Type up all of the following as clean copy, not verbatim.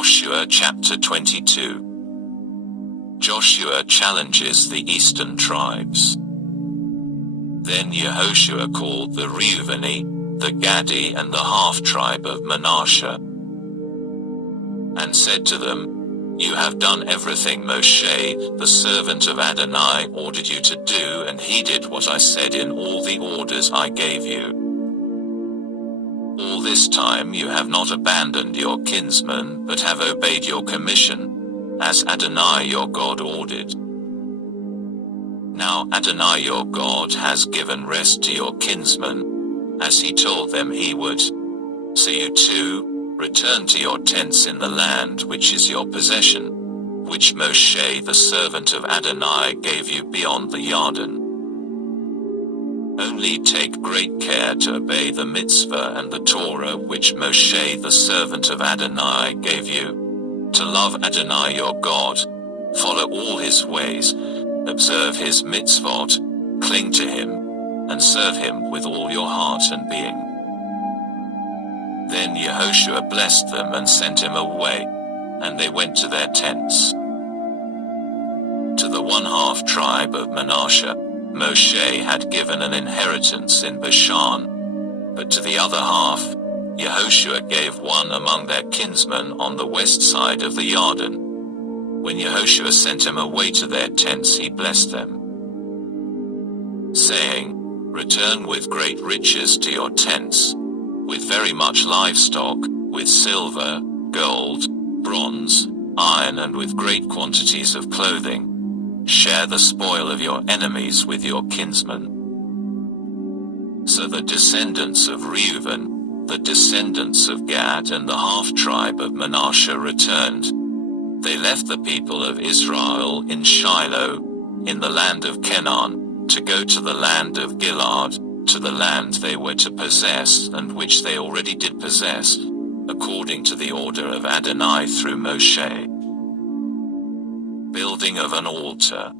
Joshua chapter 22. Joshua challenges the eastern tribes. Then Yehoshua called the Reubeni, the Gadi and the half-tribe of Manasseh, and said to them, You have done everything Moshe, the servant of Adonai, ordered you to do, and he did what I said in all the orders I gave you. All this time you have not abandoned your kinsmen, but have obeyed your commission, as Adonai your God ordered. Now Adonai your God has given rest to your kinsmen, as he told them he would. So you too, return to your tents in the land which is your possession, which Moshe the servant of Adonai gave you beyond the Jordan. Only take great care to obey the mitzvah and the Torah which Moshe the servant of Adonai gave you, to love Adonai your God, follow all his ways, observe his mitzvot, cling to him, and serve him with all your heart and being. Then Yehoshua blessed them and sent him away, and they went to their tents. To the one half tribe of Manasseh, Moshe had given an inheritance in Bashan, but to the other half, Yehoshua gave one among their kinsmen on the west side of the Jordan. When Yehoshua sent him away to their tents, he blessed them, saying, Return with great riches to your tents, with very much livestock, with silver, gold, bronze, iron, and with great quantities of clothing. Share the spoil of your enemies with your kinsmen. So the descendants of Reuben, the descendants of Gad, and the half-tribe of Manasseh returned. They left the people of Israel in Shiloh, in the land of Canaan, to go to the land of Gilead, to the land they were to possess, and which they already did possess, according to the order of Adonai through Moshe. Building of an altar.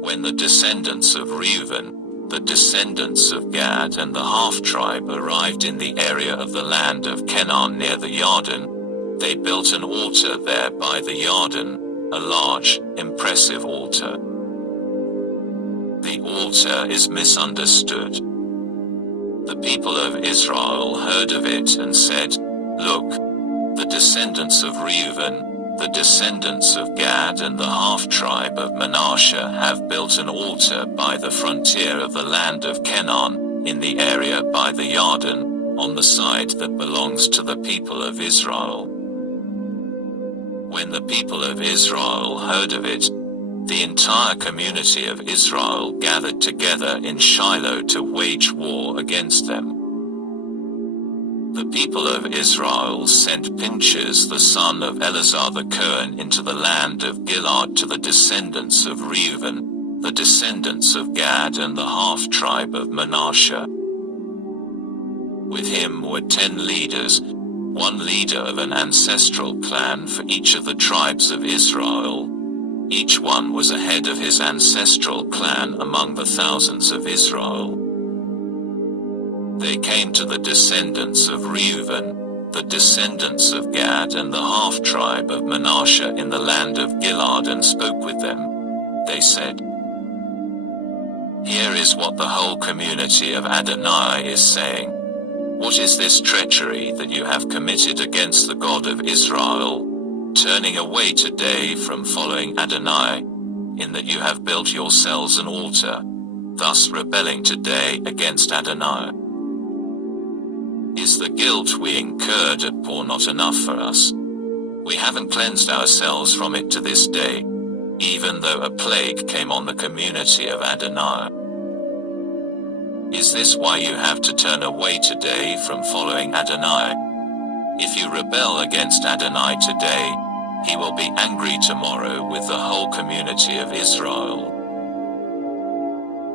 When the descendants of Reuben, the descendants of Gad, and the half-tribe arrived in the area of the land of Canaan near the Jordan, they built an altar there by the Jordan, a large, impressive altar. The altar is misunderstood. The people of Israel heard of it and said, Look, the descendants of Reuben, the descendants of Gad, and the half-tribe of Manasseh have built an altar by the frontier of the land of Canaan, in the area by the Jordan, on the side that belongs to the people of Israel. When the people of Israel heard of it, the entire community of Israel gathered together in Shiloh to wage war against them. The people of Israel sent Pinchas the son of Eleazar the Cohen into the land of Gilead to the descendants of Reuben, the descendants of Gad, and the half-tribe of Manasseh. With him were 10 leaders, one leader of an ancestral clan for each of the tribes of Israel. Each one was a head of his ancestral clan among the thousands of Israel. They came to the descendants of Reuben, the descendants of Gad, and the half-tribe of Manasseh in the land of Gilead, and spoke with them. They said, Here is what the whole community of Adonai is saying. What is this treachery that you have committed against the God of Israel, turning away today from following Adonai, in that you have built yourselves an altar, thus rebelling today against Adonai? Is the guilt we incurred at Por not enough for us? We haven't cleansed ourselves from it to this day, even though a plague came on the community of Adonai. Is this why you have to turn away today from following Adonai? If you rebel against Adonai today, he will be angry tomorrow with the whole community of Israel.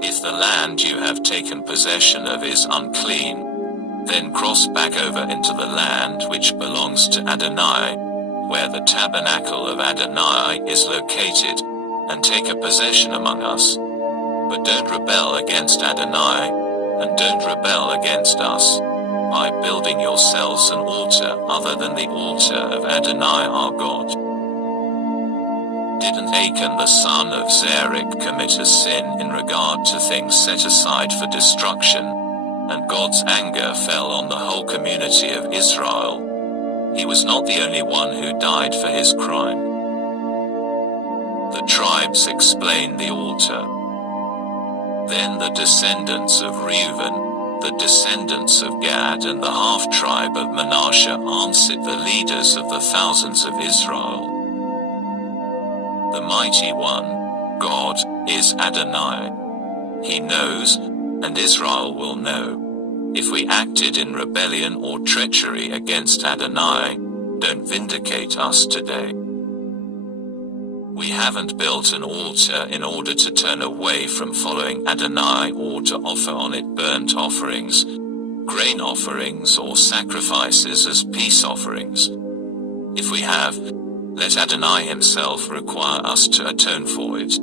If the land you have taken possession of is unclean, then cross back over into the land which belongs to Adonai, where the tabernacle of Adonai is located, and take a possession among us. But don't rebel against Adonai, and don't rebel against us. by building yourselves an altar other than the altar of Adonai our God. Didn't Achan the son of Zerach commit a sin in regard to things set aside for destruction, and God's anger fell on the whole community of Israel? He was not the only one who died for his crime. The tribes explain the altar. Then the descendants of Reuben, the descendants of Gad, and the half-tribe of Manasseh answered the leaders of the thousands of Israel. The mighty one, God, is Adonai. He knows, and Israel will know. If we acted in rebellion or treachery against Adonai, don't vindicate us today. We haven't built an altar in order to turn away from following Adonai or to offer on it burnt offerings, grain offerings, or sacrifices as peace offerings. If we have, let Adonai himself require us to atone for it.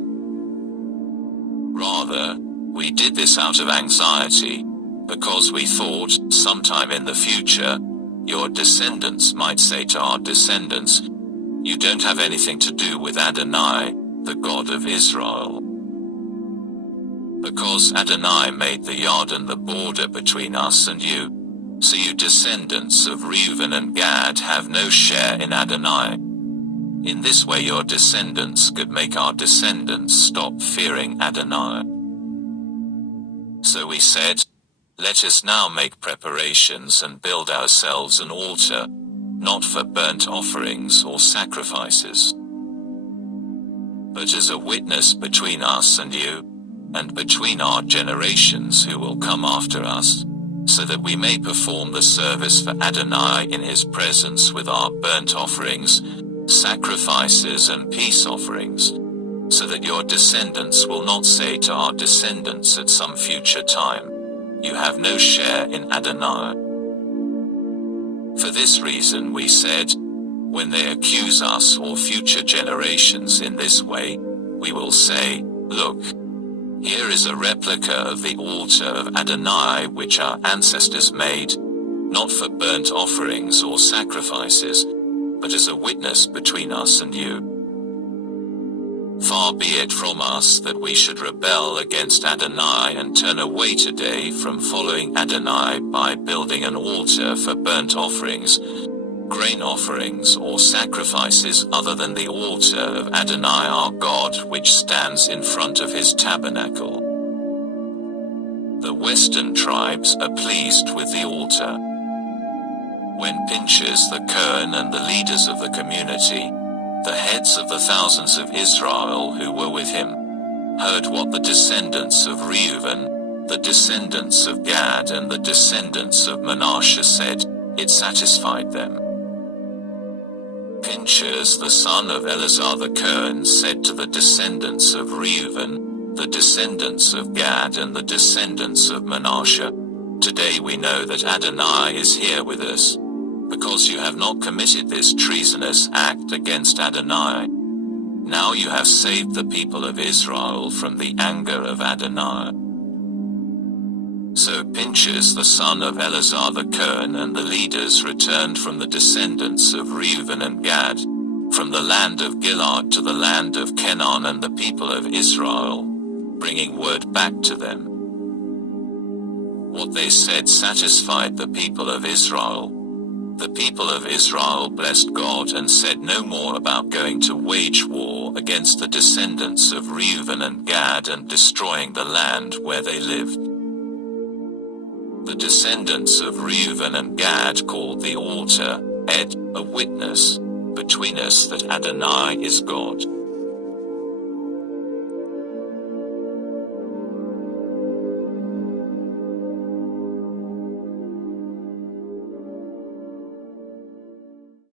Rather, we did this out of anxiety, because we thought, sometime in the future, your descendants might say to our descendants, you don't have anything to do with Adonai, the God of Israel. Because Adonai made the Yarden the border between us and you, so you descendants of Reuben and Gad have no share in Adonai. In this way your descendants could make our descendants stop fearing Adonai. So we said, let us now make preparations and build ourselves an altar, not for burnt offerings or sacrifices, but as a witness between us and you, and between our generations who will come after us, so that we may perform the service for Adonai in his presence with our burnt offerings, sacrifices and peace offerings, so that your descendants will not say to our descendants at some future time, you have no share in Adonai. For this reason we said, when they accuse us or future generations in this way, we will say, look, here is a replica of the altar of Adonai which our ancestors made, not for burnt offerings or sacrifices, but as a witness between us and you. Far be it from us that we should rebel against Adonai and turn away today from following Adonai by building an altar for burnt offerings, grain offerings, or sacrifices other than the altar of Adonai our God which stands in front of his tabernacle. The western tribes are pleased with the altar. When Pinchas the Kohen and the leaders of the community, the heads of the thousands of Israel who were with him, heard what the descendants of Reuben, the descendants of Gad, and the descendants of Manasseh said, it satisfied them. Pinchas the son of Eleazar the Kohen said to the descendants of Reuben, the descendants of Gad, and the descendants of Manasseh, today we know that Adonai is here with us, because you have not committed this treasonous act against Adonai. Now you have saved the people of Israel from the anger of Adonai. So Pinchas the son of Eleazar the Kohen and the leaders returned from the descendants of Reuben and Gad, from the land of Gilead to the land of Canaan, and the people of Israel, bringing word back to them. What they said satisfied the people of Israel. The people of Israel blessed God and said no more about going to wage war against the descendants of Reuben and Gad and destroying the land where they lived. The descendants of Reuben and Gad called the altar, Ed, a witness between us that Adonai is God.